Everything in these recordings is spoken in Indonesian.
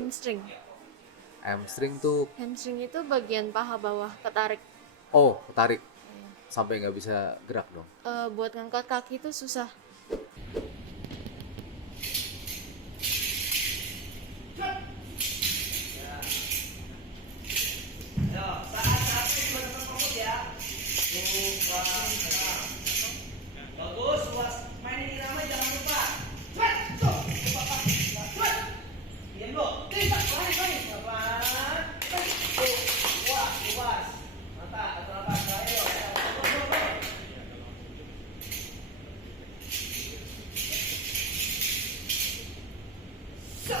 Hamstring. Hamstring tuh, Hamstring itu bagian paha bawah ketarik. oh tarik sampai nggak bisa gerak dong. Buat ngangkat kaki itu susah. Bagus, buat mainin irama jangan lupa. Sweat, stop. Sweat. Diam dulu. Lari. Pelan. Wah, luas. Mata, atau apa? Ayo. Go.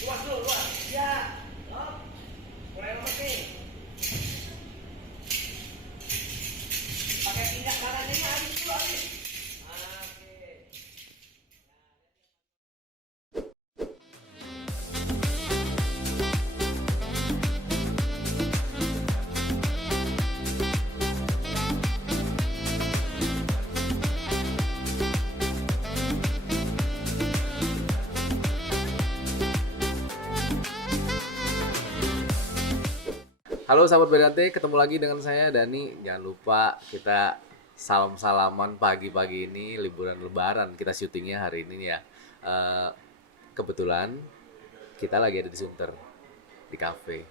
Luas dulu, luas. Ya. Stop. Mulai lemes nih. Pakai pinggang kanannya habis dulu habis. Oke. Halo sahabat BDT, ketemu lagi dengan saya Dani. Jangan lupa kita salam-salaman pagi-pagi ini, liburan lebaran. Kita syutingnya hari ini ya. Kebetulan kita lagi ada di Sunter, di cafe.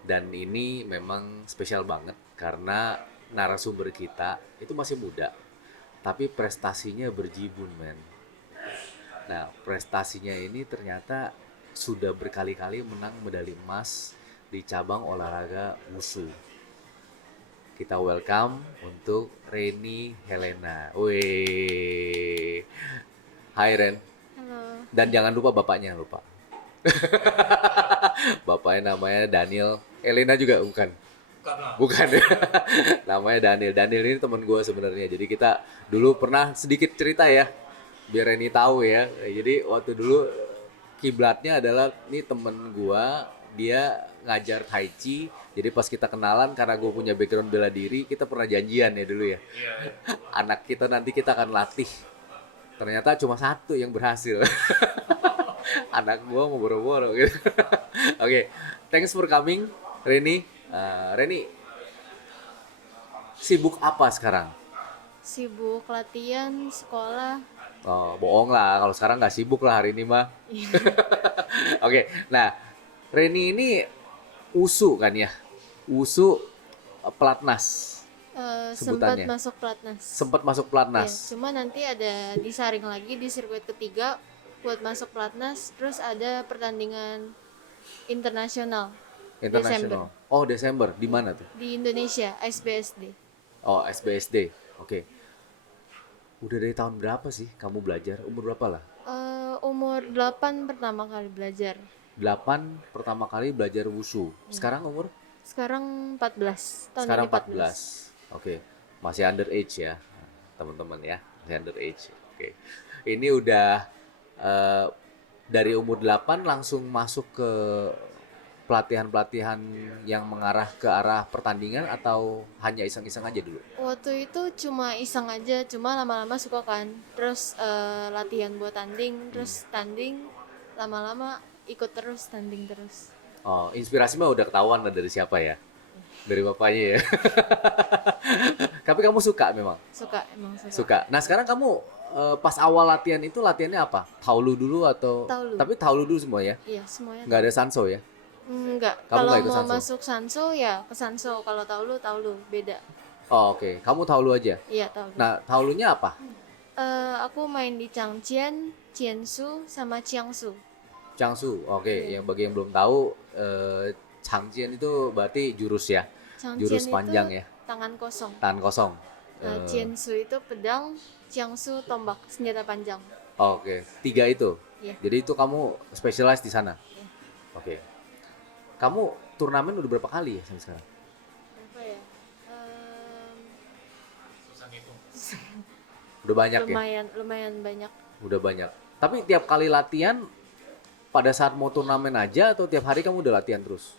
Dan ini memang spesial banget karena narasumber kita itu masih muda, tapi prestasinya berjibun, men. Nah, prestasinya ini ternyata sudah berkali-kali menang medali emas di cabang olahraga wushu. Kita welcome untuk Reni Helena. Wih. Hai Ren. Halo. Dan jangan lupa bapaknya, lupa. Bapaknya namanya Daniel. Helena juga bukan? Bukan ya. Namanya Daniel. Daniel ini teman gue sebenarnya. Jadi kita dulu pernah sedikit cerita ya. Biar Reni tahu ya. Jadi waktu dulu kiblatnya adalah ini temen gua, dia ngajar Tai Chi. Jadi pas kita kenalan, karena gue punya background bela diri, kita pernah janjian ya dulu ya. Anak kita nanti kita akan latih. Ternyata cuma satu yang berhasil. Anak gua mau boro-boro gitu. Oke, thanks for coming Reni. Reni, sibuk apa sekarang? Sibuk latihan, sekolah. Oh, bohong lah, kalau sekarang nggak sibuk lah hari ini mah. Oke, nah Reni ini USU kan ya? USU pelatnas Sempat sebutannya. masuk pelatnas. Sempat masuk Ya, pelatnas. cuma nanti ada disaring lagi di sirkuit ketiga buat masuk pelatnas. Terus ada pertandingan internasional Internasional. Oh, Desember. Di mana tuh? di Indonesia, SBSD. Oh, SBSD. Oke. Udah dari tahun berapa sih kamu belajar? Umur berapa lah? Umur 8 pertama kali belajar. 8 pertama kali belajar wushu. Sekarang umur? Sekarang 14. Tahun Sekarang ini 14. 14. Oke. Masih under age ya, teman-teman ya. Masih under age. Oke. Ini udah eh, dari umur 8 langsung masuk ke pelatihan-pelatihan yang mengarah ke arah pertandingan atau hanya iseng-iseng aja dulu? Waktu itu cuma iseng aja, cuma lama-lama suka kan. Terus latihan buat tanding, terus tanding, lama-lama ikut terus, tanding terus. Oh, inspirasi mah udah ketahuan lah dari siapa ya? Dari bapaknya ya. Tapi kamu suka memang? Suka, emang suka. Suka. Nah, sekarang kamu pas awal latihan itu latihannya apa? Taolu dulu atau? Taolu. Tapi taolu dulu semua ya? Iya, semuanya. Nggak ada sanso ya? Enggak, Kamu kalau nggak ikut mau Sanso? masuk Sanso ya ke Sanso, kalau taulu beda. Oh, oke. Kamu taolu aja. Iya, taulu. Nah, taolunya apa? Aku main di Changjian, Jiansu, sama Jiangsu. Changsu. Oke, Iya. yang bagi yang belum tahu, Changjian itu berarti jurus ya. Changjian Jurus itu panjang ya. tangan kosong. Tahan kosong. Jiansu itu pedang, Jiangsu tombak, senjata panjang. Oke, 3 itu. Iya. Jadi itu kamu spesialis di sana. Iya. Oke. Kamu turnamen udah berapa kali ya sampai sekarang? Berapa ya? Udah banyak ya? Lumayan banyak. Udah banyak. Tapi tiap kali latihan pada saat mau turnamen aja atau tiap hari kamu udah latihan terus?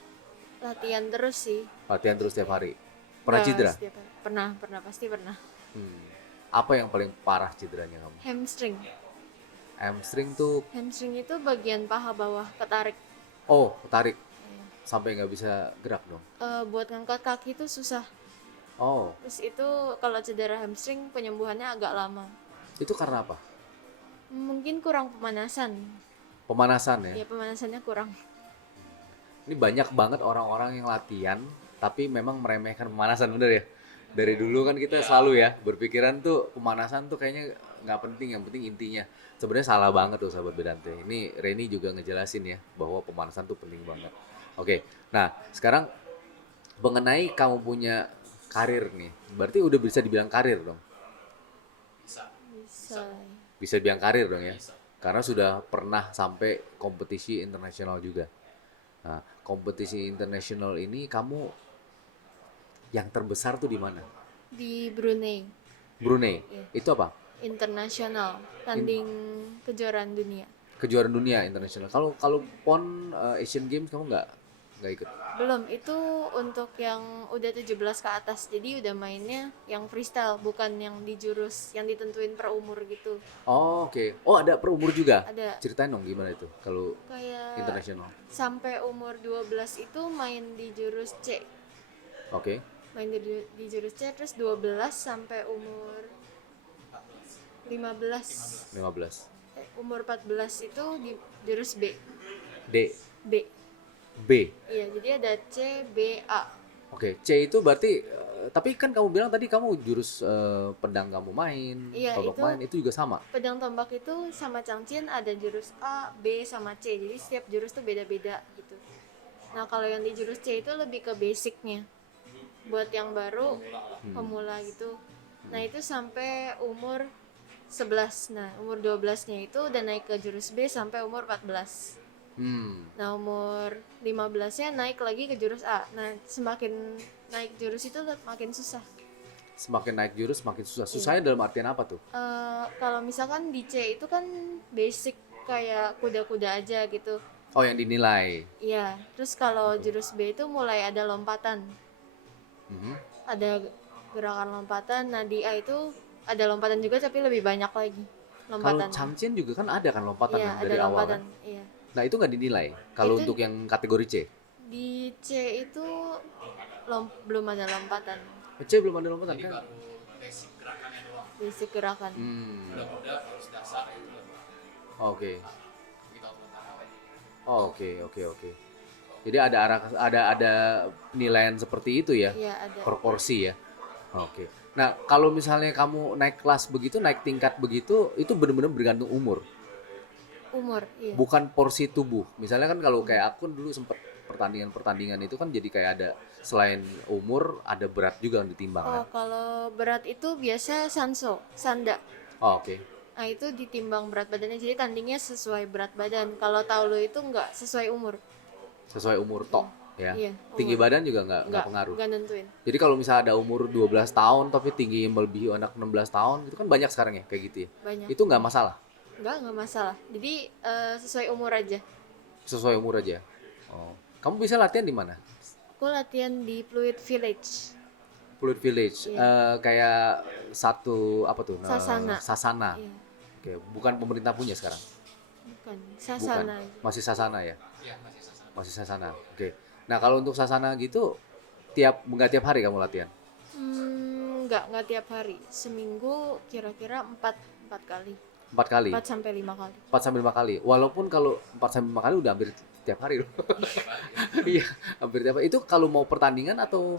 Latihan terus sih. Latihan terus tiap hari. Pernah Nggak cedera? setiap hari. Pernah, pasti pernah. Apa yang paling parah cederanya kamu? Hamstring. Hamstring tuh, Hamstring itu bagian paha bawah ketarik. oh tarik sampai nggak bisa gerak dong. Buat ngangkat kaki itu susah. Oh, Terus itu kalau cedera hamstring penyembuhannya agak lama. itu karena apa? Mungkin kurang pemanasan. Pemanasan ya. Ya pemanasannya kurang. Ini banyak banget orang-orang yang latihan tapi memang meremehkan pemanasan, bener ya? Dari dulu kan kita selalu ya berpikiran tuh pemanasan tuh kayaknya nggak penting, yang penting intinya. Sebenarnya salah banget tuh sahabat Bedante. Ini Reni juga ngejelasin ya bahwa pemanasan tuh penting banget. Oke, nah sekarang mengenai kamu punya karir nih, berarti udah bisa dibilang karir dong? Bisa. Bisa dibilang karir dong ya? Karena sudah pernah sampai kompetisi internasional juga. Nah, kompetisi internasional ini kamu yang terbesar tuh di mana? Di Brunei. Brunei. Iya. Itu apa? Internasional. Tanding kejuaraan dunia. Kejuaraan dunia internasional. Kalau kalau PON Asian Games kamu nggak ikut? Belum, itu untuk yang udah 17 ke atas. Jadi udah mainnya yang freestyle, bukan yang di jurus yang ditentuin per umur gitu. Oh, oke. Oh, ada per umur juga. Ada Ceritain dong gimana itu kalau kayak internasional. sampai umur 12 itu main di jurus C. Oke. Main di jurus C, terus 12 sampai umur 15. 15. Umur 14 itu di jurus B. D, B. B. Iya, jadi ada C, B, A. Oke, C itu berarti tapi kan kamu bilang tadi kamu jurus pedang kamu main, Iya, tombak itu- main itu juga sama. Pedang tombak itu sama Changchin ada jurus A, B, sama C. Jadi setiap jurus tuh beda-beda gitu. Nah, kalau yang di jurus C itu lebih ke basicnya. Buat yang baru, pemula gitu. Nah, itu sampai umur 11. Nah, umur 12-nya itu udah naik ke jurus B sampai umur 14. Nah, umur 15-nya naik lagi ke jurus A. Nah, semakin naik jurus itu makin susah. Semakin naik jurus semakin susah. Susahnya dalam artian apa tuh? Kalau misalkan di C itu kan basic kayak kuda-kuda aja gitu. Oh, yang dinilai. Iya, terus kalau jurus B itu mulai ada lompatan. Mhm. Ada gerakan lompatan. Nah, di A itu ada lompatan juga tapi lebih banyak lagi Kalau lompatan. Changchin juga kan ada kan lompatan Iya, kan ada dari awal lompatan. kan? Iya. Nah, itu nggak dinilai. Kalau Itu- untuk yang kategori C. Di C itu belum ada lompatan. C belum ada lompatan kan? Basic gerakan. Oke. Oh, oke. Jadi ada penilaian seperti itu ya, Iya, ada. proporsi ya. Oke. Nah, kalau misalnya kamu naik kelas begitu, naik tingkat begitu, itu benar-benar bergantung umur, Umur, iya. bukan porsi tubuh. Misalnya kan kalau kayak aku dulu sempat pertandingan itu kan jadi kayak ada selain umur ada berat juga yang ditimbang kan. Oh, kalau berat itu biasa sanda. Oh, oke. Nah, itu ditimbang berat badannya. Jadi tandingnya sesuai berat badan. Kalau taulu itu enggak sesuai umur. Sesuai umur tok ya. Iya, Tinggi umur. badan juga nggak pengaruh. Enggak nentuin. Jadi kalau misalnya ada umur 12 tahun tapi tinggi melebihi anak 16 tahun, itu kan banyak sekarang ya kayak gitu ya. Banyak. Itu nggak masalah, Enggak masalah. Jadi sesuai umur aja. sesuai umur aja. Oh. Kamu bisa latihan di mana? Aku latihan di Fluid Village. Fluid Village. Iya. Kayak satu apa tuh? Sasana. Sasana. Iya, Oke, bukan pemerintah punya sekarang. bukan. Bukan. Sasana. Masih Sasana ya? Masih Sasana. Oke. Nah, kalau untuk Sasana gitu nggak tiap hari kamu latihan? Enggak tiap hari. Seminggu kira-kira 4 kali. 4 kali? 4 sampai 5 kali. 4 sampai 5 kali. Walaupun kalau 4 sampai 5 kali udah hampir tiap hari loh. Iya, hampir tiap hari. Itu kalau mau pertandingan atau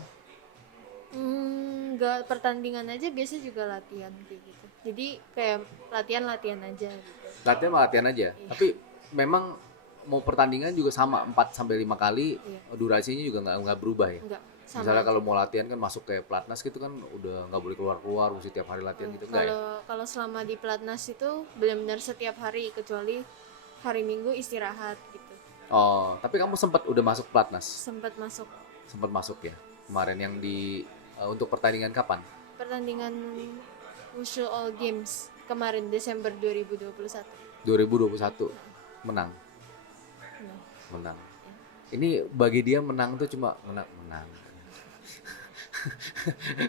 Enggak, pertandingan aja biasa juga latihan kayak gitu. Jadi kayak latihan aja gitu. latihan mah latihan aja? Iya. Tapi memang mau pertandingan juga sama 4 sampai 5 kali, Iya. durasinya juga nggak berubah ya. Enggak, sama. Misalnya aja. kalau mau latihan kan masuk kayak pelatnas gitu kan udah nggak boleh keluar mesti tiap hari latihan gitu enggak ya? Kalau selama di pelatnas itu benar-benar setiap hari kecuali hari Minggu istirahat gitu. Oh, tapi kamu sempat udah masuk pelatnas? Sempat masuk Sempat masuk ya. Kemarin yang di untuk pertandingan kapan? pertandingan Wushu All Games kemarin Desember 2021. 2021 menang. Nah, Menang. Ini bagi dia menang tuh cuma menang.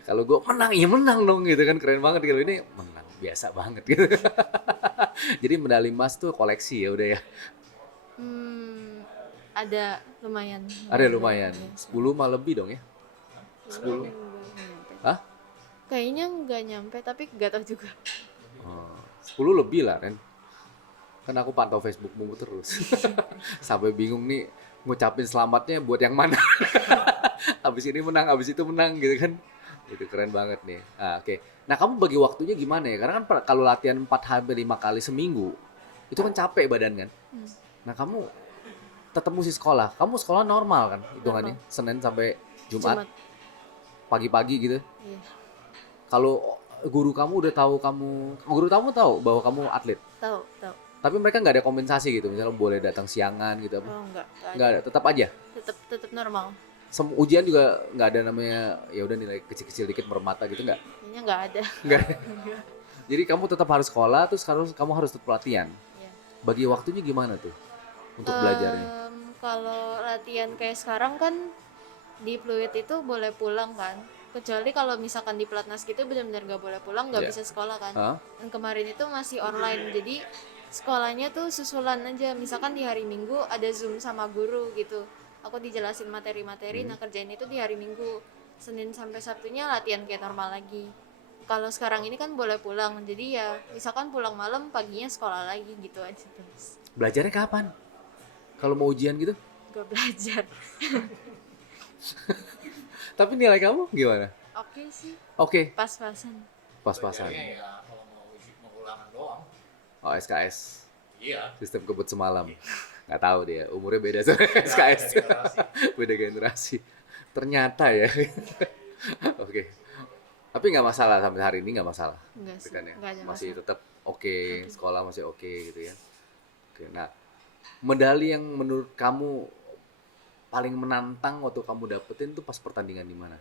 Kalau gue menang, ya menang dong gitu kan, keren banget. Kalau ini menang biasa banget gitu. Jadi medali emas tuh koleksi ya udah ya. Ada lumayan. Ada lumayan. Ya. 10 mah lebih dong ya. 10. Nggak nyampe. Hah? Kayaknya nggak nyampe, tapi nggak tahu juga. Oh, 10 lebih lah, Ren. Kan aku pantau Facebookmu terus. Sampai bingung nih ngucapin selamatnya buat yang mana. Abis ini menang, abis itu menang gitu kan. Itu keren banget nih. Ah, oke. Nah, kamu bagi waktunya gimana ya? Karena kan kalau latihan 4 5 kali seminggu, itu kan capek badan kan. Nah, kamu tetap mesti sekolah. Kamu sekolah normal kan hitungannya? Senin sampai Jumat, Jumat. pagi-pagi gitu. Iya. Kalau guru kamu udah tahu guru kamu tahu bahwa kamu atlet. Tahu. Tapi mereka nggak ada kompensasi gitu, misalnya boleh datang siangan gitu apa? Oh, enggak Nggak ada, tetap aja. Tetap normal. Ujian juga nggak ada namanya, ya udah nilai kecil-kecil dikit mermata gitu nggak? Kayaknya nggak ada. Nggak. Jadi kamu tetap harus sekolah, terus kamu harus tetap latihan. Iya. Bagi waktunya gimana tuh untuk belajarnya? Kalau latihan kayak sekarang kan di fluid itu boleh pulang kan, kecuali kalau misalkan di pelatnas gitu benar-benar nggak boleh pulang, nggak Iya. bisa sekolah kan. Hah? Dan kemarin itu masih online, jadi sekolahnya tuh susulan aja. Misalkan di hari Minggu ada Zoom sama guru gitu, aku dijelasin materi-materi, nah kerjain itu di hari Minggu. Senin sampai Sabtunya latihan kayak normal lagi. Kalau sekarang ini kan boleh pulang, jadi ya misalkan pulang malam, paginya sekolah lagi gitu aja terus. Belajarnya kapan? Kalau mau ujian gitu? Gak belajar. Tapi nilai kamu gimana? Oke sih, Oke, pas-pasan. pas-pasan. Ya kalau mau ulangan doang. Oh, SKS. Iya. Sistem kebut semalam. Nggak tahu dia, umurnya beda sama SKS. Beda generasi. Ternyata ya. Oke. Tapi nggak masalah sampai hari ini, nggak masalah. Enggak sih, Kan ya? enggak ada Masih masalah. tetap oke, sekolah masih oke gitu ya. Oke, nah medali yang menurut kamu paling menantang waktu kamu dapetin tuh pas pertandingan di mana?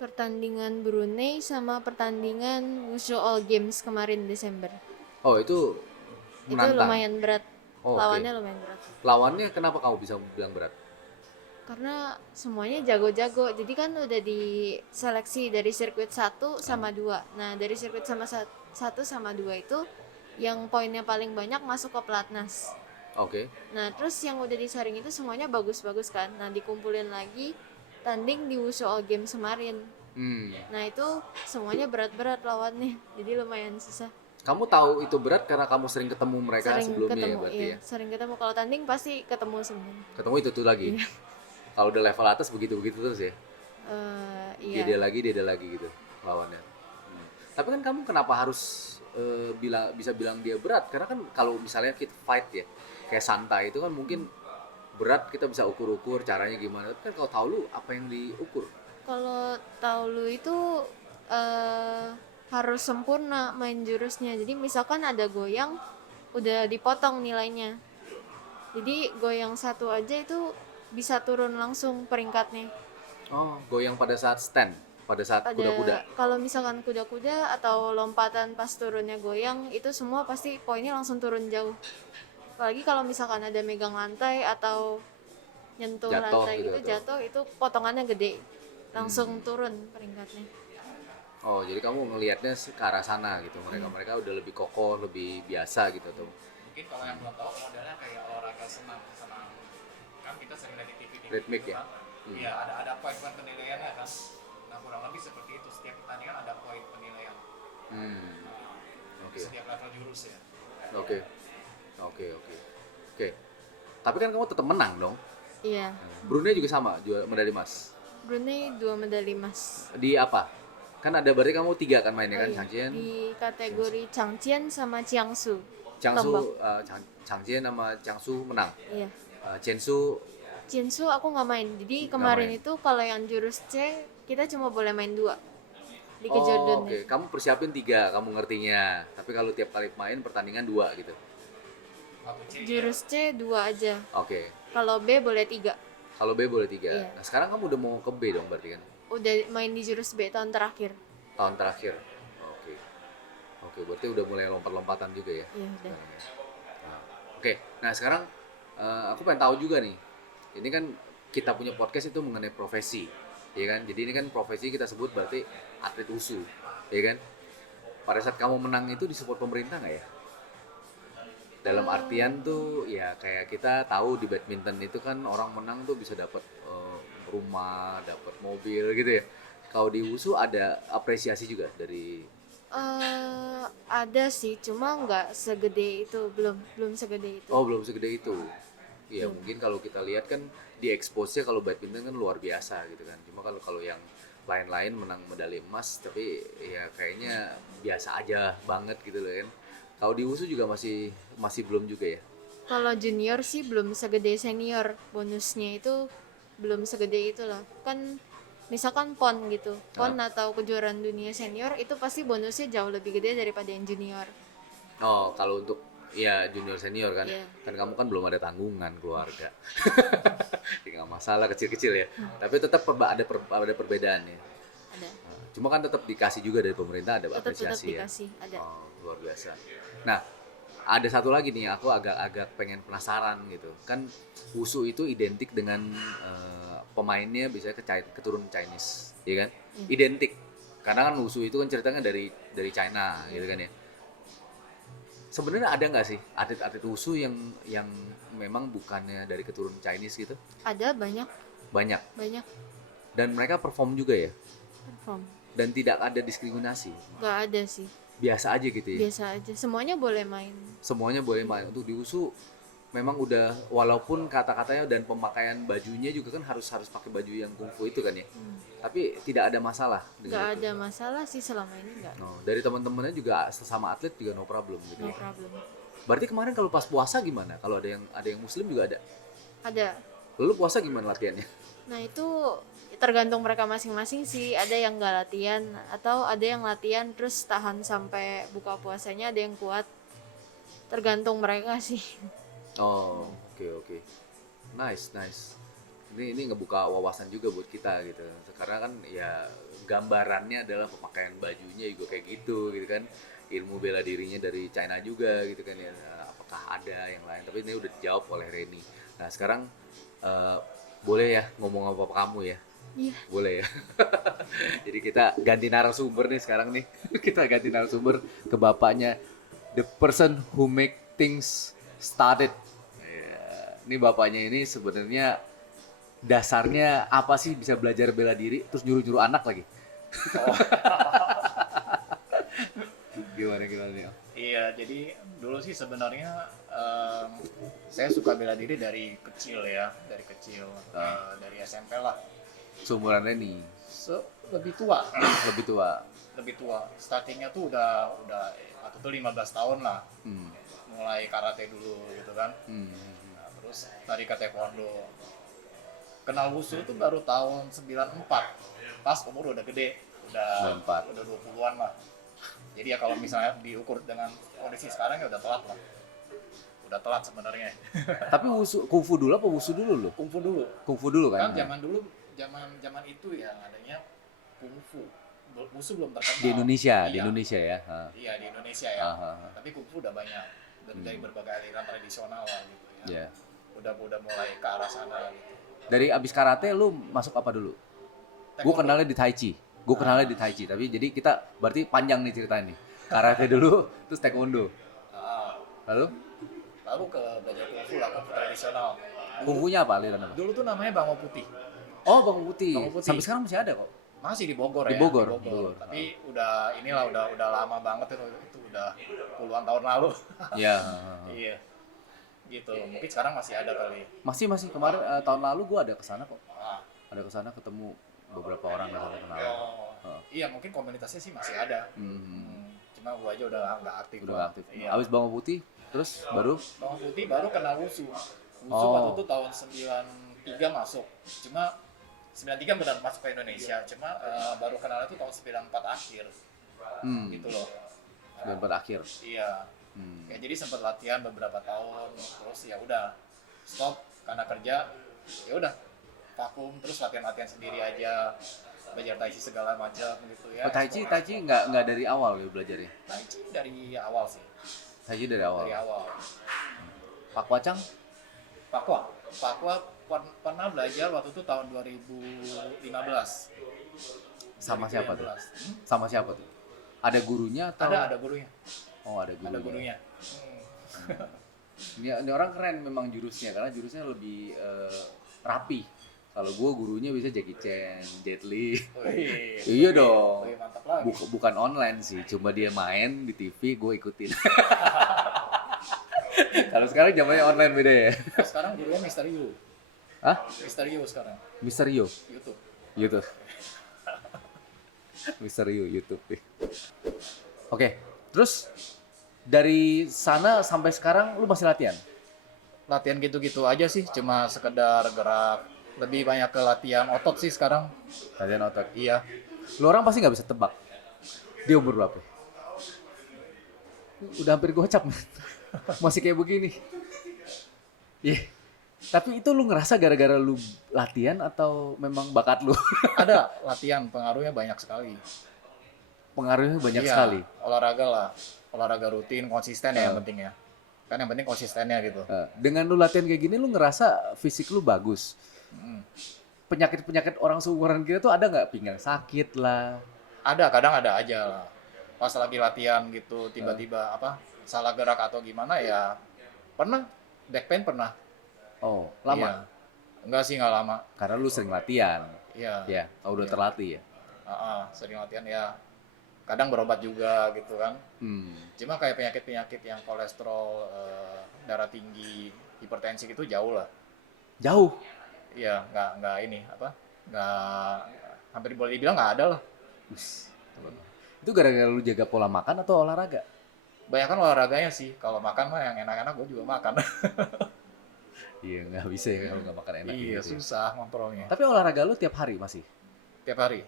Pertandingan Brunei sama pertandingan Wushu All Games kemarin Desember. Oh, itu Itu menantang. lumayan berat. Oh, oke. Lawannya lumayan berat. Lawannya kenapa kamu bisa bilang berat? Karena semuanya jago-jago. Jadi kan udah diseleksi dari sirkuit 1 sama 2. Nah, dari sirkuit 1 sama 2 itu yang poinnya paling banyak masuk ke pelatnas. Oke. Nah, terus yang udah disaring itu semuanya bagus-bagus kan. Nah, dikumpulin lagi tanding di Wushu All Games kemarin. Nah, itu semuanya berat-berat lawannya. Jadi lumayan susah. Kamu tahu itu berat karena kamu sering ketemu mereka Sering sebelumnya ketemu, ya berarti iya. ya? Sering ketemu. Kalau tanding pasti ketemu semuanya. Ketemu itu tuh lagi? Kalau udah level atas begitu-begitu terus ya? Iya. Dia ada lagi gitu lawannya. Tapi kan kamu kenapa harus bisa bilang dia berat? Karena kan kalau misalnya kita fight ya, kayak santai itu kan mungkin berat, kita bisa ukur-ukur caranya gimana. Tapi kan kalau tahu lu apa yang diukur? Kalau taulu itu harus sempurna main jurusnya. Jadi misalkan ada goyang, udah dipotong nilainya. Jadi goyang satu aja itu bisa turun langsung peringkatnya. Oh, goyang pada saat stand, pada saat kuda-kuda. Kalau misalkan kuda-kuda atau lompatan pas turunnya goyang, itu semua pasti poinnya langsung turun jauh. Apalagi kalau misalkan ada megang lantai atau nyentuh Jatuh lantai gitu gitu, atau- jatuh, itu potongannya gede, langsung turun peringkatnya. Oh, jadi kamu ngelihatnya ke arah sana gitu. Mereka udah lebih kokoh, lebih biasa gitu tuh. Mungkin kalau yang belum tahu modelnya kayak olahraga senam kan kita sering lihat di TV Ritmik gitu ya? kan. Iya, ada poin-poin penilaiannya kan. Nah, kurang lebih seperti itu, setiap pertandingan ada poin penilaian. Oke. Setiap level jurus ya. Oke. Oke. Tapi kan kamu tetap menang dong. Iya. Brunei juga sama, juara medali emas. Brunei 2 medali emas. Di apa? Kan ada berarti kamu 3 kan mainnya kan, Iya, Changjian, di kategori Changjian sama Jiangsu. Jiangsu, Lombok. Changjian sama Jiangsu menang. Iya. Jiangsu, Jiangsu aku nggak main. Jadi kemarin main. itu kalau yang jurus C kita cuma boleh main 2 di oh kejordan. oke, kamu persiapin 3, kamu ngertinya. Tapi kalau tiap kali main pertandingan 2 gitu. Waktu C Jurus C 2 aja. Oke. Kalau B boleh 3. Kalau B boleh 3. Iya. Nah sekarang kamu udah mau ke B dong berarti kan? Udah main di jurus B tahun terakhir. Tahun terakhir. Oke, berarti udah mulai lompat-lompatan juga ya? Iya udah. Nah, oke, nah sekarang aku pengen tahu juga nih. Ini kan kita punya podcast itu mengenai profesi, ya kan? Jadi ini kan profesi kita sebut berarti atlet wushu, ya kan? Pada saat kamu menang itu disupport pemerintah nggak ya? Dalam artian tuh ya kayak kita tahu di badminton itu kan orang menang tuh bisa dapat rumah, dapat mobil gitu ya. Kalau di wusu ada apresiasi juga dari Ada sih, cuma nggak segede itu, belum segede itu. belum segede itu. Ya Belum. mungkin kalau kita lihat kan di expose-nya kalau badminton kan luar biasa gitu kan. Cuma kalau kalau yang lain-lain menang medali emas tapi ya kayaknya biasa aja banget gitu loh kan. Kalau di wusu juga masih masih belum juga ya. Kalau junior sih belum segede senior, bonusnya itu belum segede itu lah. Kan misalkan PON gitu, PON atau kejuaraan dunia senior itu pasti bonusnya jauh lebih gede daripada yang junior. Oh, kalau untuk ya junior senior kan, Iya. kan kamu kan belum ada tanggungan keluarga, tinggal masalah kecil-kecil ya. Tapi tetap ada perbedaannya. Ada, Cuma kan tetap dikasih juga dari pemerintah ada tetap apresiasi ya. dikasih, ada. Oh, luar biasa. Nah, ada satu lagi nih aku agak pengen penasaran gitu. Kan wusu itu identik dengan pemainnya bisa keturun Chinese, ya kan? Identik. Karena kan wusu itu kan ceritanya dari China gitu kan ya. Sebenarnya ada nggak sih atlet-atlet wusu yang memang bukannya dari keturunan Chinese gitu? Ada banyak Banyak. banyak Dan mereka perform juga ya. perform. Dan tidak ada diskriminasi. Nggak ada sih, Biasa aja gitu ya. biasa aja. Semuanya boleh main. Semuanya boleh main. Untuk di wusu memang udah walaupun kata-katanya dan pemakaian bajunya juga kan harus pakai baju yang kungfu itu kan ya. Tapi tidak ada masalah Nggak dengan itu. ada masalah sih selama ini, nggak. No, dari teman-temannya juga sesama atlet juga no problem gitu. No ya. problem. Berarti kemarin kalau pas puasa gimana? Kalau ada yang muslim juga ada. Ada. Lalu puasa gimana latihannya? Nah itu tergantung mereka masing-masing sih. Ada yang nggak latihan atau ada yang latihan terus tahan sampai buka puasanya, ada yang kuat. Tergantung mereka sih. Oh, oke. Nice. Ini ngebuka wawasan juga buat kita gitu. Karena kan ya gambarannya adalah pemakaian bajunya juga kayak gitu kan. Ilmu bela dirinya dari China juga gitu kan ya. Apakah ada yang lain? Tapi ini udah dijawab oleh Reni. Nah, sekarang boleh ya ngomong apa kamu ya? Iya. Boleh ya. Jadi kita ganti narasumber nih sekarang nih. Kita ganti narasumber ke bapaknya, the person who make things started. Ya, ini bapaknya ini sebenarnya dasarnya apa sih bisa belajar bela diri terus nyuruh-nyuruh anak lagi? Gimana nih? Iya, jadi dulu sih sebenarnya saya suka bela diri dari kecil ya, dari SMP lah. Seumuran Reni, Lebih tua, lebih tua. lebih tua. Startingnya tuh udah waktu itu 15 tahun lah, Hmm. mulai karate dulu gitu kan. Hmm. Nah, terus lari ke taekwondo. Kenal wusu tuh baru tahun 94, pas umur udah gede, udah 94. 20-an lah. Jadi ya kalau misalnya diukur dengan kondisi sekarang ya udah telat lah. Udah telat sebenarnya. Tapi kungfu dulu apa wusu dulu lo? Kungfu dulu. Kungfu dulu kan? Kan zaman dulu, zaman itu ya adanya kungfu. Wusu belum terkenal. Di Indonesia, Iya. di Indonesia ya. Ha. Iya, di Indonesia ya. Ah, ah, ah. Tapi kungfu udah banyak dari berbagai aliran tradisional lah gitu ya. Ya. Udah mulai ke arah sana gitu. Dari abis karate lu masuk apa dulu? Gue kenalnya di Tai Chi. Tapi jadi kita berarti panjang nih ceritanya nih. Karate dulu, terus taekwondo. Ah, Lalu lalu ke belajar kungfu lah, kungfu tradisional. kungfunya apa, aliran apa? Dulu tuh namanya Bango Putih. Oh, Bang Putih. Bang Putih. Sampai sekarang masih ada kok. Masih di Bogor Di ya. Bogor. Tapi udah lama banget itu udah puluhan tahun lalu. Iya. Iya. Gitu. Mungkin sekarang masih ada kali. Masih kemarin tahun lalu gue ada kesana kok. Ah. Ada kesana ketemu beberapa orang yang saya kenal. Oh. Iya, mungkin komunitasnya sih masih ada. Cuma gua aja udah nggak aktif. Udah aktif. Iya. Abis Bang Putih, terus baru Bawang Putih baru kenal wusu. Wusu Oh. waktu itu tahun 93 masuk. Cuma 93 benar masuk ke Indonesia. Cuma baru kenal itu tahun 94 akhir. Gitu loh. 94 akhir. Iya. Ya, jadi sempat latihan beberapa tahun, terus ya udah stop karena kerja. Ya udah vakum, terus latihan sendiri aja, belajar tai chi segala macam gitu ya. Oh, Tai Chi nggak dari awal ya belajarnya. Tai chi dari awal sih. Tai Chi dari awal. Dari awal. Pak Wacang Pakwa pernah belajar waktu itu tahun 2015. sama siapa tuh? 2015. Sama siapa tuh? Ada gurunya atau? Ada gurunya. Oh, ada gurunya. Ada gurunya. Ini orang keren memang jurusnya karena jurusnya lebih rapi. Kalau gue gurunya bisa Jackie Chan, Jet Li. Wih, Iya dong. lebih mantap lagi. Bukan online sih, cuma dia main di TV, gue ikutin. Kalau sekarang zamannya online beda ya. Sekarang gurunya Mister Yu. Hah? Mister Yu sekarang. Mister Yo, YouTube. YouTube. Mister Yo, YouTube. Oke, terus dari sana sampai sekarang lu masih latihan? Latihan gitu-gitu aja sih, cuma sekedar gerak. Lebih banyak ke latihan otot sih sekarang. Latihan otot. Iya. Lu orang pasti nggak bisa tebak. Dia umur berapa? Udah hampir gocap. Masih kayak begini. Iya. Tapi itu lu ngerasa gara-gara lu latihan atau memang bakat lu? Ada latihan, pengaruhnya banyak sekali. Pengaruhnya banyak Iya, sekali. olahraga lah. Olahraga rutin, konsisten ya yang penting ya. Kan yang penting konsistennya gitu. Dengan lu latihan kayak gini, lu ngerasa fisik lu bagus. Penyakit-penyakit orang seumuran kita tuh ada nggak? Pinggang sakit lah. Ada, kadang ada aja lah. Pas lagi latihan gitu, tiba-tiba salah gerak atau gimana ya. Pernah, back pain pernah. Oh, lama? Iya. Enggak sih, nggak lama. Karena lu sering latihan. Iya. Ya, udah Iya. terlatih ya. Sering latihan ya. Kadang berobat juga gitu kan. Hmm. Cuma kayak penyakit-penyakit yang kolesterol, darah tinggi, hipertensi gitu jauh lah. Jauh. Iya, nggak ini nggak, hampir boleh dibilang nggak ada lah. Itu gara-gara lu jaga pola makan atau olahraga? Banyak kan olahraganya sih. Kalau makan mah yang enak-enak gue juga makan. Iya, nggak bisa ya kalau nggak makan enak Iya, gitu. susah kontrolnya. Tapi olahraga lu tiap hari masih? Tiap hari,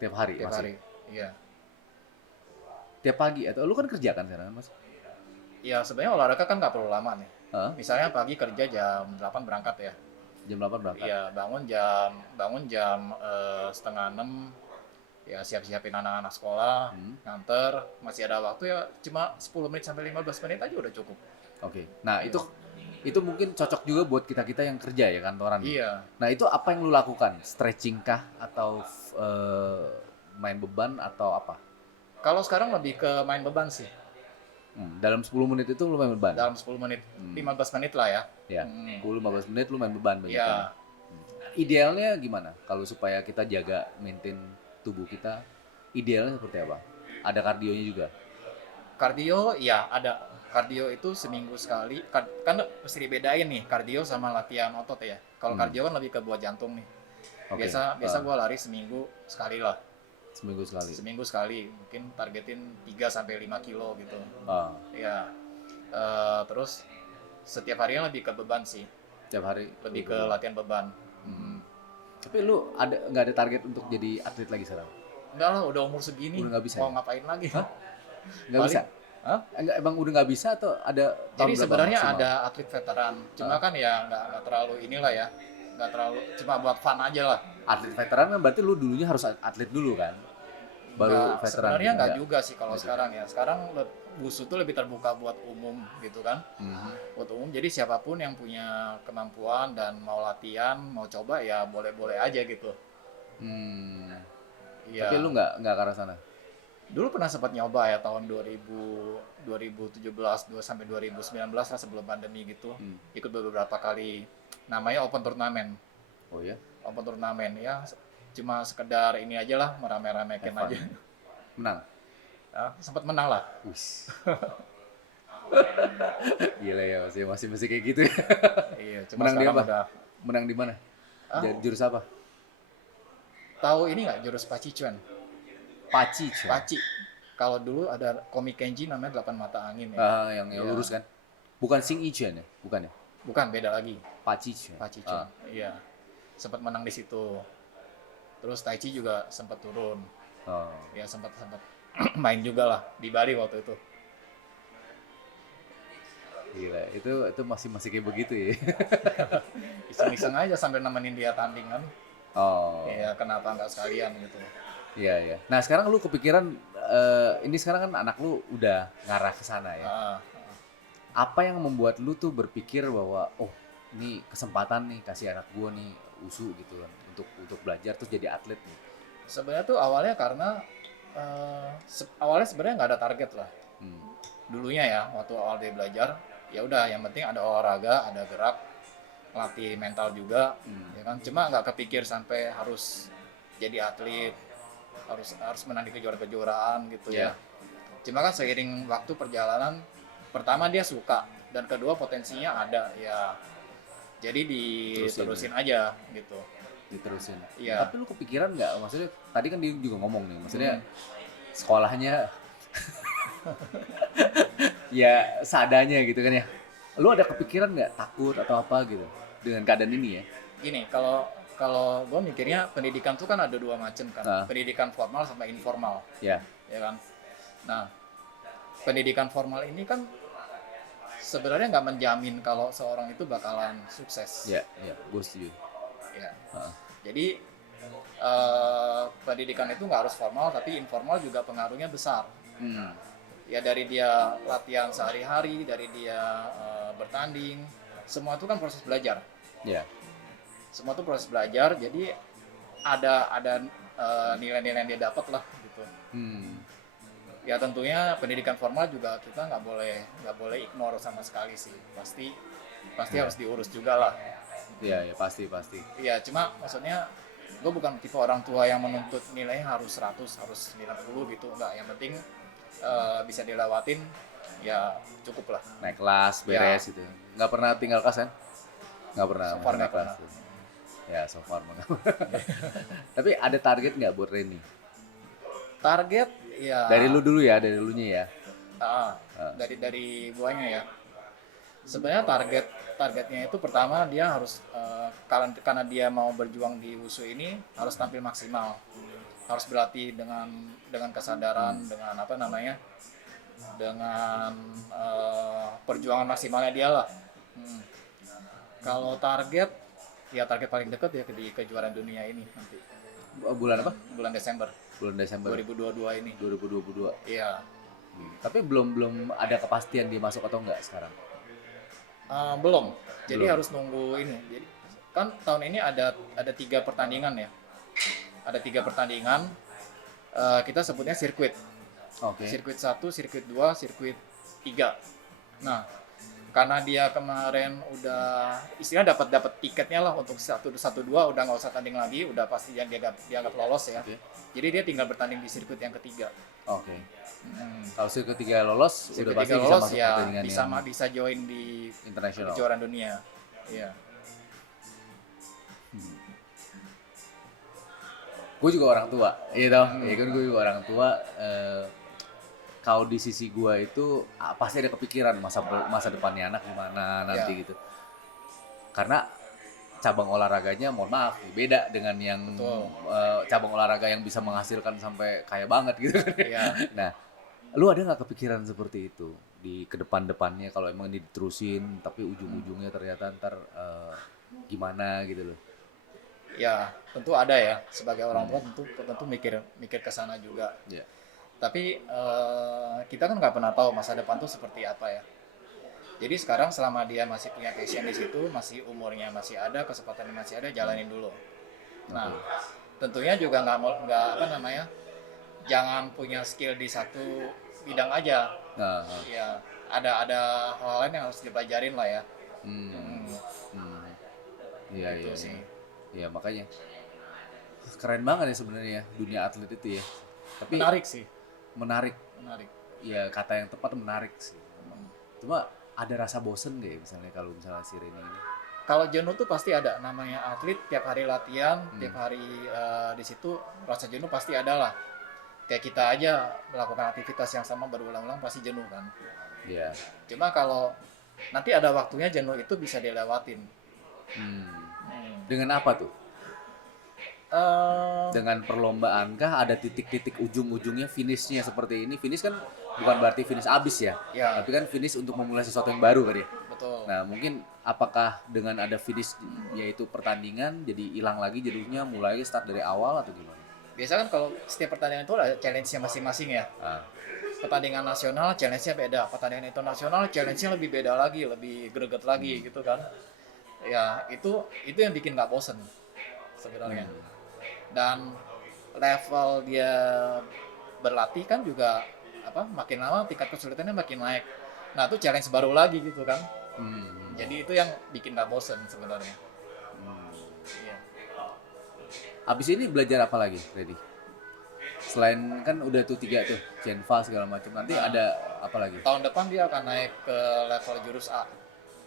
Tiap hari tiap masih? hari. Iya. Tiap pagi? Atau lu kan kerja kan sekarang mas? Iya, sebenarnya olahraga kan nggak perlu lama nih. Hah? Misalnya pagi kerja jam 8 berangkat ya. Jam 8 berangkat? Iya, bangun jam setengah 6. Ya siap-siapin anak-anak sekolah, nganter, masih ada waktu ya cuma 10 menit sampai 15 menit aja udah cukup. Oke. Nah itu mungkin cocok juga buat kita-kita yang kerja ya kantoran. Iya. Nah itu apa yang lu lakukan? Stretching kah? Atau main beban atau apa? Kalau sekarang lebih ke main beban sih. Dalam 10 menit itu lu main beban? Dalam 10 menit, 15 menit lah ya. Ya, Hmm. 10-15 menit lu main beban banyak Iya. Idealnya gimana? Kalau supaya kita jaga maintain tubuh kita, idealnya seperti apa? Ada kardionya juga? Kardio, ya ada. Kardio itu seminggu sekali. Kan mesti dibedain nih, kardio sama latihan otot ya. Kalau kardio kan lebih ke buat jantung nih. Oke. Biasa gue lari seminggu sekali lah. Seminggu sekali? Seminggu sekali. Mungkin targetin 3-5 kilo gitu. Ah, Ya. Terus setiap harinya lebih ke beban sih. tiap hari? Lebih ke latihan beban. Tapi lu nggak ada target untuk jadi atlet lagi sekarang? Enggak lah, udah umur segini. Udah nggak bisa Mau ya? ngapain lagi? Nggak bisa? Hah? Emang udah nggak bisa atau ada tahun Jadi berapa sebenarnya maksimal? ada atlet veteran, cuma kan ya nggak terlalu inilah ya, nggak terlalu, cuma buat fun aja lah. Atlet veteran kan berarti lu dulunya harus atlet dulu kan? Baru Nggak, veteran? sebenarnya nggak Nggak? juga sih kalau sekarang ya. Sekarang WUSU tuh lebih terbuka buat umum gitu kan, buat umum. Jadi siapapun yang punya kemampuan dan mau latihan, mau coba ya boleh-boleh aja gitu. Iya. Tapi lu nggak ke arah sana? Dulu pernah sempat nyoba ya tahun 2017 sampai 2019 lah sebelum pandemi gitu. Ikut beberapa kali. Namanya Open Turnamen. Oh ya? Open Turnamen ya cuma sekedar ini aja lah, merame-ramekin Have fun. aja. Menang? Ya, sempat menang lah. Wis. Gila ya masih kayak gitu ya. Iya, cuma Menang di sekarang apa? udah Menang di mana? Jurus apa? tahu ini nggak jurus Paci Chuan? Paci. Chan. Paci. Kalau dulu ada komik Kenji namanya 8 mata angin ya. Yang Iya. lurus kan? Bukan Sing Ichuan ya? Bukan ya? Bukan, beda lagi. Paci. Chan. Paci Chuan. Iya. Sempat menang di situ. Terus Tai Chi juga sempat turun. Oh. Ya sempat main juga lah di Bali waktu itu. Gila, itu masih kayak begitu ya. Iseng-iseng aja sambil nemenin dia tanding kan. Oh. Ya kenapa nggak sekalian gitu. Iya, iya. Nah, sekarang lu kepikiran ini sekarang kan anak lu udah ngarah ke sana ya. Ah, Apa yang membuat lu tuh berpikir bahwa oh, ini kesempatan nih kasih anak gua nih usu gitu kan untuk belajar terus jadi atlet nih. sebenarnya tuh awalnya karena awalnya sebenarnya nggak ada target lah. Dulunya ya waktu awal dia belajar ya udah yang penting ada olahraga, ada gerak, latih mental juga, ya kan. Cuma nggak kepikir sampai harus jadi atlet, harus menang di kejuaraan-kejuaraan gitu Iya. ya. Cuma kan seiring waktu perjalanan, pertama dia suka dan kedua potensinya ada ya. Jadi diterusin aja gitu. Diterusin. Iya. Tapi lu kepikiran nggak? Maksudnya tadi kan dia juga ngomong nih, maksudnya sekolahnya ya seadanya gitu kan ya. Lu ada kepikiran nggak takut atau apa gitu dengan keadaan ini ya? Gini, kalau gue mikirnya pendidikan tuh kan ada dua macam kan. Nah. Pendidikan formal sama informal, Ya. ya kan. Nah, pendidikan formal ini kan sebenarnya nggak menjamin kalau seorang itu bakalan sukses. Ya, gue setuju. Ya. Heeh. Jadi pendidikan itu nggak harus formal, tapi informal juga pengaruhnya besar. Ya dari dia latihan sehari-hari, dari dia bertanding, semua itu kan proses belajar. Ya. Semua itu proses belajar, jadi ada nilai-nilai yang dia dapat lah gitu. Ya tentunya pendidikan formal juga kita nggak boleh ignore sama sekali sih, pasti harus diurus juga lah. Iya, pasti. Iya, cuma maksudnya gue bukan tipe orang tua yang menuntut nilainya harus 100, harus 90 gitu, enggak. Yang penting bisa dilewatin, ya cukup lah. Naik kelas, beres gitu. Nggak pernah tinggal kelas kan? Nggak pernah. So far naik nggak kelas. pernah. Ya, so far mah. Tapi ada target nggak buat Reni? Target ya Dari lu dulu ya, dari lunya ya. dari guanya ya. Sebenarnya targetnya itu pertama dia harus karena dia mau berjuang di wushu ini harus tampil maksimal, harus berlatih dengan kesadaran, dengan apa namanya, dengan perjuangan maksimalnya dia lah. Kalau target paling dekat ya di kejuaraan dunia ini nanti Bulan apa? bulan Desember Bulan Desember 2022 ini. 2022. Iya. Tapi belum ada kepastian dia masuk atau enggak sekarang. Belum. Jadi Belum. harus nunggu ini. Jadi kan tahun ini ada 3 pertandingan ya. Ada 3 pertandingan. Kita sebutnya sirkuit. Oke. Sirkuit 1, sirkuit 2, sirkuit 3. Nah, karena dia kemarin udah istilahnya dapat tiketnya lah untuk 1 2 udah nggak usah tanding lagi, udah pasti yang dianggap lolos ya. Oke. Jadi dia tinggal bertanding di sirkuit yang ketiga. Oke. Kalau sirkuit 3 lolos, Sirkuit udah pasti 3 bisa lolos masuk ya pertandingan yang bisa join di internasional. kejuaraan dunia. Iya. Gue juga orang tua, iya tau, ya kan gue juga orang tua. Kalau di sisi gue itu pasti ada kepikiran masa depannya anak gimana nanti Ya. gitu. Karena cabang olahraganya, mohon maaf, beda dengan yang Betul. cabang olahraga yang bisa menghasilkan sampai kaya banget gitu kan. Iya. Nah, lu ada nggak kepikiran seperti itu di kedepannya kalau emang ini diterusin, tapi ujung-ujungnya ternyata ntar gimana gitu loh? Ya, tentu ada ya. Sebagai orang tua tentu mikir ke sana juga. Ya. Tapi kita kan nggak pernah tahu masa depan tuh seperti apa ya. Jadi sekarang selama dia masih punya passion di situ, masih umurnya masih ada, kesempatannya masih ada, jalanin dulu. Nah, tentunya juga jangan punya skill di satu bidang aja. Nah, Ya, ada hal lain yang harus dipelajarin lah ya. Iya, Gitu iya. sih. Iya, makanya keren banget ya sebenarnya ya dunia atlet itu ya. Tapi Menarik sih, menarik. menarik. Ya kata yang tepat menarik sih. Cuma ada rasa bosen gak ya misalnya kalau misalnya si Reni ini? Kalau jenuh tuh pasti ada, namanya atlet tiap hari latihan, tiap hari di situ rasa jenuh pasti ada lah. Kayak kita aja melakukan aktivitas yang sama berulang-ulang pasti jenuh kan. Iya. Cuma kalau nanti ada waktunya jenuh itu bisa dilewatin. Dengan apa tuh? Eh, Dengan perlombaan kah? Ada titik-titik ujung-ujungnya finishnya seperti ini? Finish kan bukan berarti finish abis ya, Ya. tapi kan finish untuk memulai sesuatu yang baru kan ya. betul. Nah mungkin apakah dengan ada finish yaitu pertandingan jadi hilang lagi jadinya mulai start dari awal atau gimana? Biasa kan kalau setiap pertandingan itu ada challenge-nya masing-masing ya. Ah, Pertandingan nasional challenge-nya beda, pertandingan internasional challenge-nya lebih beda lagi, lebih greget lagi gitu kan. Ya, itu yang bikin nggak bosen sebenarnya. Dan level dia berlatih kan juga makin lama tingkat kesulitannya makin naik. Nah itu challenge baru lagi gitu kan. Hmm. Jadi itu yang bikin gak bosen sebenarnya. Iya. Abis ini belajar apa lagi, Freddy? Selain kan udah tuh 3 tuh, Genva segala macam. Nanti ada apa lagi? Tahun depan dia akan naik ke level jurus A.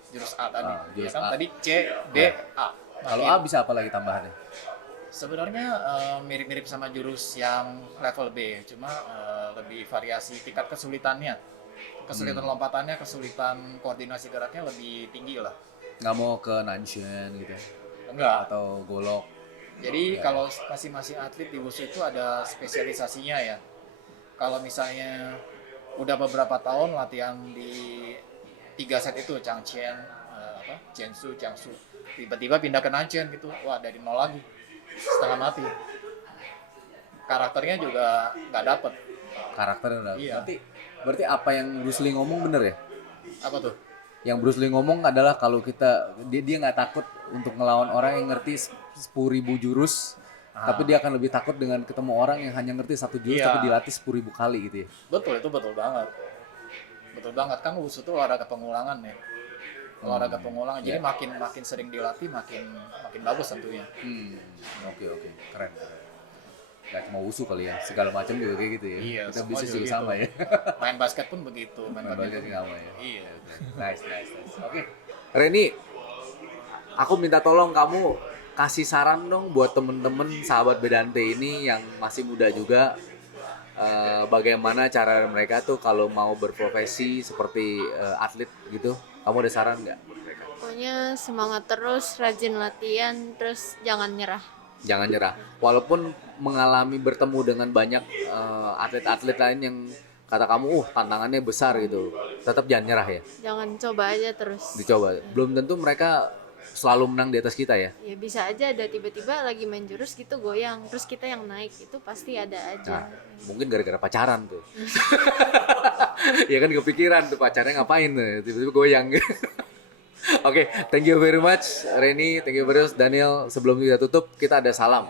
Jurus A tadi. Jurus Ya kan? A. Tadi C, D, A. Kalau Makin- A bisa apa lagi tambahannya? Sebenarnya mirip-mirip sama jurus yang level B, cuma lebih variasi tingkat kesulitannya. Kesulitan lompatannya, kesulitan koordinasi geraknya lebih tinggi lah. Nggak mau ke Nanshan gitu Enggak. atau golok? Jadi kalau masing-masing atlet di wushu itu ada spesialisasinya ya. Kalau misalnya udah beberapa tahun latihan di 3 set itu, Changchen, Jiansu, Jiangsu, tiba-tiba pindah ke Nanshan gitu, wah dari nol lagi, setengah mati. Karakternya juga nggak dapet. Karakternya udah. Iya. Berarti apa yang Bruce Lee ngomong bener ya? Apa tuh? Yang Bruce Lee ngomong adalah kalau dia nggak takut untuk ngelawan orang yang ngerti 10.000 jurus, tapi dia akan lebih takut dengan ketemu orang yang hanya ngerti 1 jurus Iya. tapi dilatih 10.000 kali gitu ya. Betul, itu betul banget. Betul banget, kan wushu itu olahraga pengulangan ya. Olahraga pengulangan, jadi makin sering dilatih makin bagus tentunya. Oke, keren. Gak cuma wushu kali ya, segala macam juga kayak gitu ya. Iya, Kita semua bisnis juga juga gitu. sama ya. Main basket pun begitu, Main basket juga sama ya. Iya. Nice. Oke. Reni, aku minta tolong kamu kasih saran dong buat temen-temen sahabat Bedante ini yang masih muda juga. Bagaimana cara mereka tuh kalau mau berprofesi seperti atlet gitu. Kamu ada saran nggak buat mereka? Pokoknya semangat terus, rajin latihan, terus jangan nyerah. Jangan nyerah. Walaupun mengalami bertemu dengan banyak atlet-atlet lain yang kata kamu, tantangannya besar gitu. Tetap jangan nyerah ya. Jangan coba aja terus. Dicoba. Belum tentu mereka selalu menang di atas kita ya. Ya bisa aja ada tiba-tiba lagi main jurus gitu goyang, terus kita yang naik, itu pasti ada aja. Nah, mungkin gara-gara pacaran tuh. Ya kan kepikiran tuh pacarnya ngapain tuh, tiba-tiba goyang. Oke, thank you very much Reni, thank you very much Daniel. Sebelum kita tutup, kita ada salam.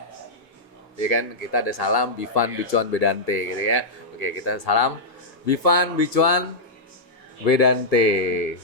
Ya kan, kita ada salam Bifan Bicuan Bedante gitu ya. Oke, kita salam Bifan Bicuan Bedante.